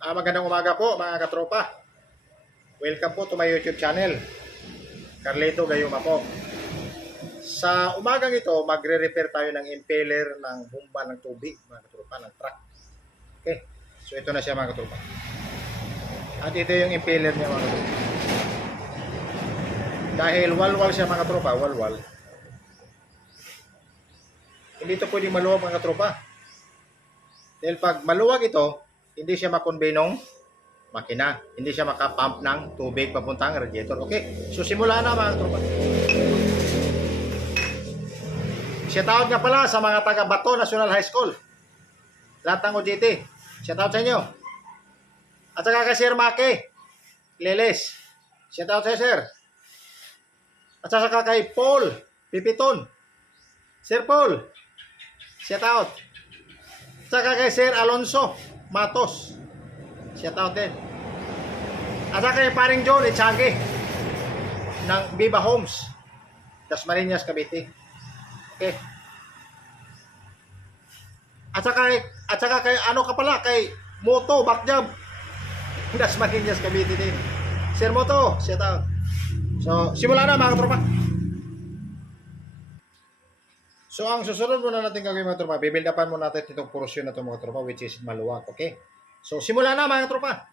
Magandang umaga po mga katropa. Welcome po to my YouTube channel. Carlito Gayuma po. Sa umagang ito, magre-repair tayo ng impeller ng bomba ng tubig mga katropa, ng truck. Okay, so ito na siya mga katropa. At ito yung impeller niya mga katropa. Dahil walwal siya mga katropa, walwal. Hindi ito pwedeng maluwag mga katropa. Dahil pag maluwag ito, hindi siya makonvey ng makina. Hindi siya makapump ng tubig papuntang radiator. Okay? So simula na mga tropa. Siya tawag nga pala sa mga taga Bato National High School. Lahat ng OJT. Siya tawag sa inyo. At saka kay Sir Maki Leles. Siya tawag sa Sir. At saka kay Paul Pipiton. Sir Paul. Siya tawag. At saka kay Sir Alonso Matos. Shout out din. At saka kay paring John Echage ng Viva Homes, Dasmariñas, Cavite. Okay. At saka kay ano ka pala, kay Moto Backjump, Dasmariñas, Cavite din. Sir Moto, shout out. So, simula na mga tropa. So, ang susunod muna natin gagawin mga tropa, bibuild upan muna natin itong portion na ito mga tropa, which is maluwag. Okay? So, simula na mga tropa.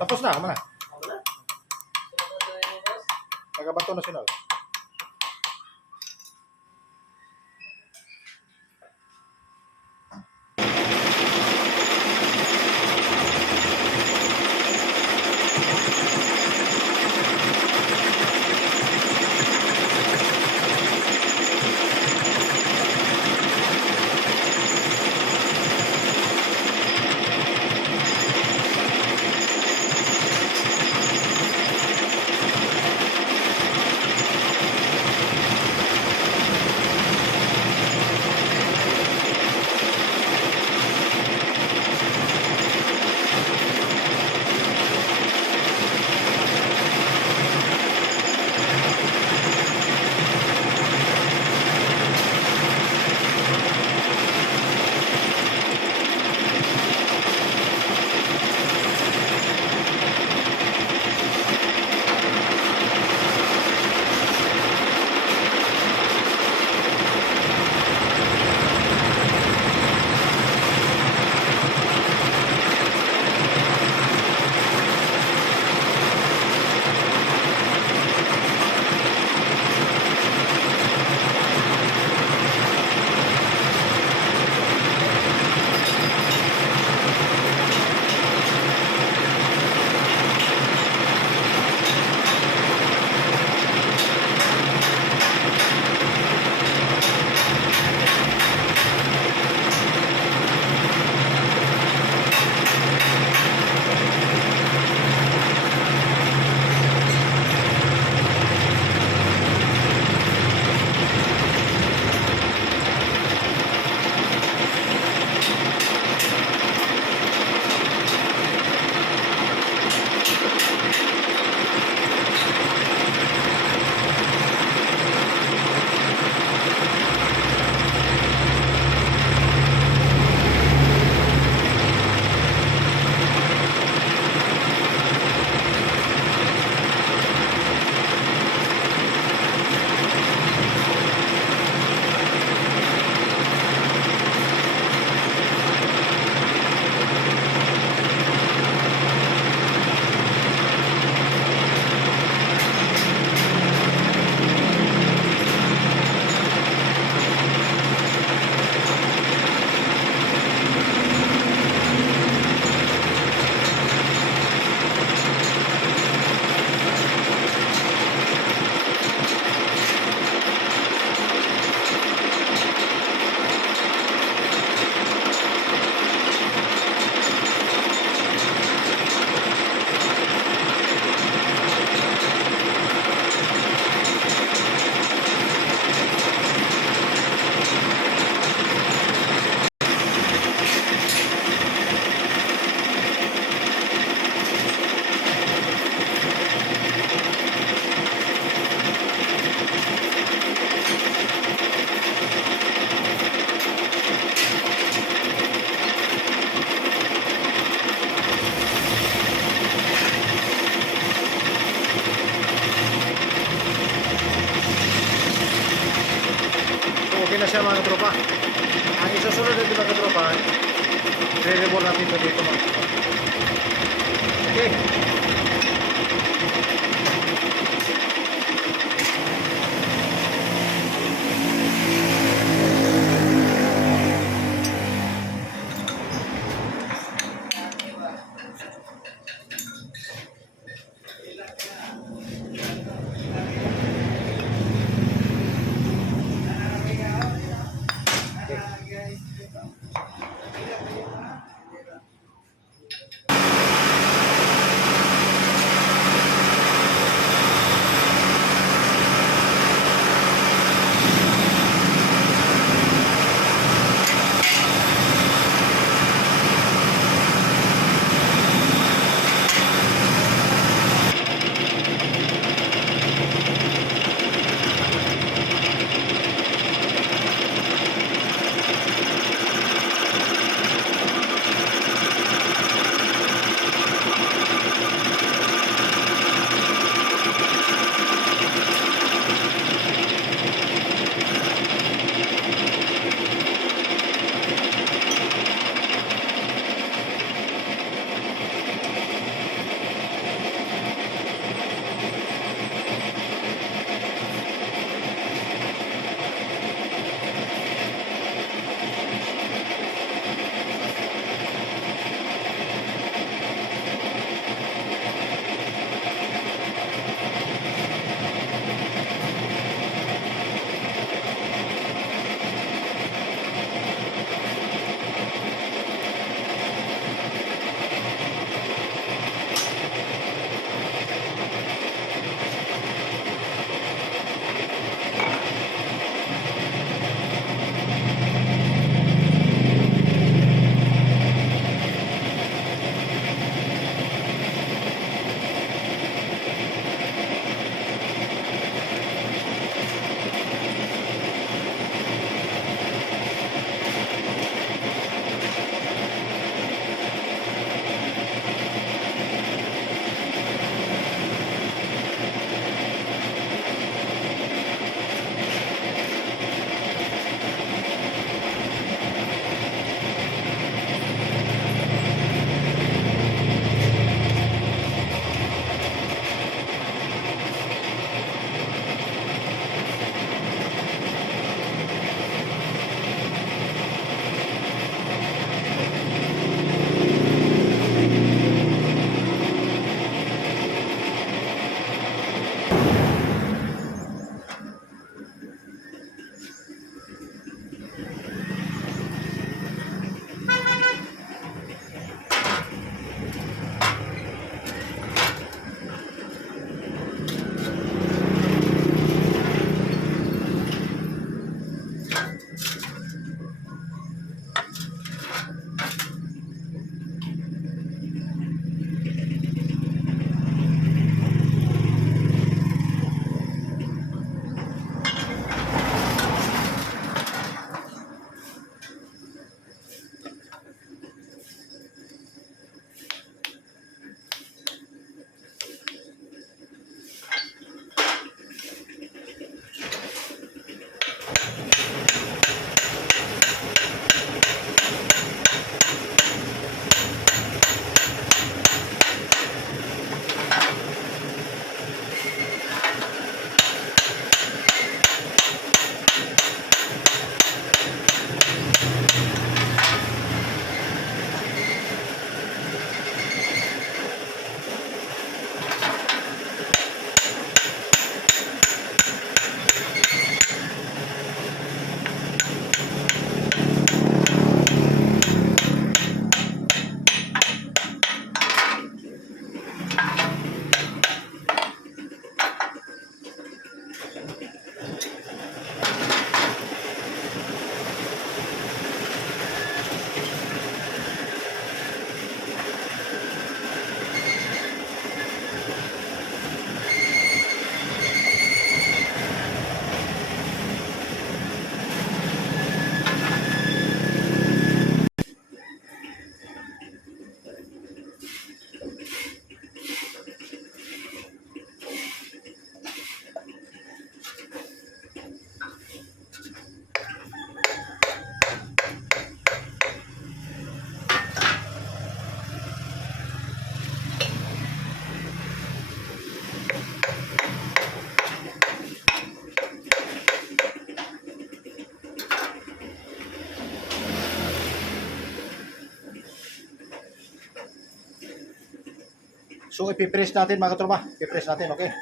Tapos na, mana? Taga Bato National. Ang isusunod na mga katropa, i-reward natin ito dito mga katropa. Okay. So ipipress natin mga katropa. Ipipress natin, okay?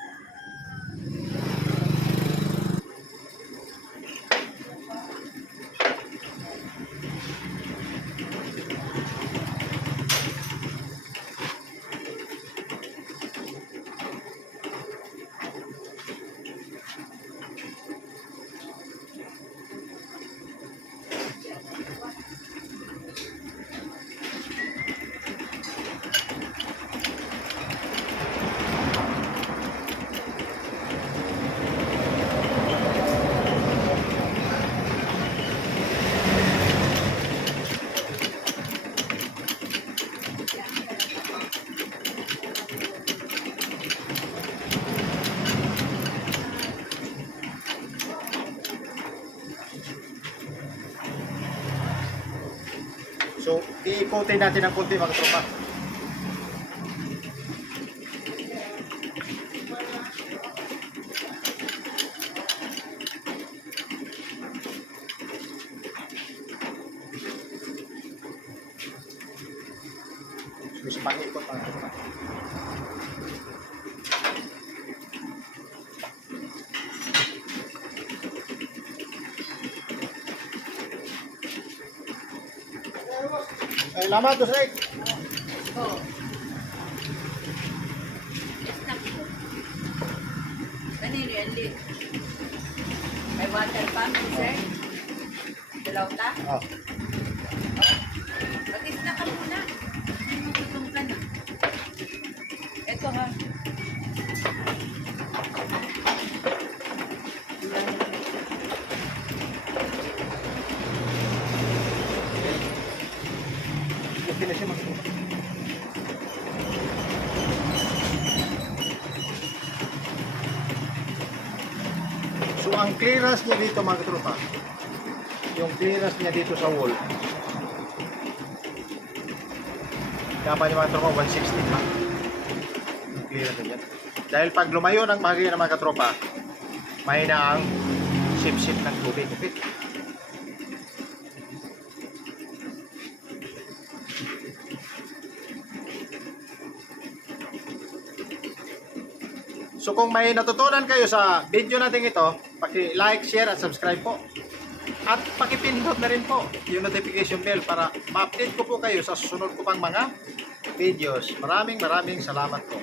So, iikutin natin ng konti mga tropa. So, sa pang-ikot mga tropa. Ay, salamat, Dosek. Oh. Kanino yan, Lee? May water pump, sir? Dalaw ta? Oh. Mag-isna ka muna. Gutom ka na. Ito ha. Okay na siya mga tropa. So, ang clearance niya dito mga tropa, yung clearance niya dito sa wall, dapat niya mga tropa 160 pa. Yung clearance niya. Dahil pag lumayo ng bahagi ng mga katropa, mahina ang sip-sip ng tubig. Okay? So kung may natutunan kayo sa video natin ito, paki-like, share at subscribe po. At paki-pindot na rin po yung notification bell para ma-update ko po kayo sa susunod ko pang mga videos. Maraming salamat po.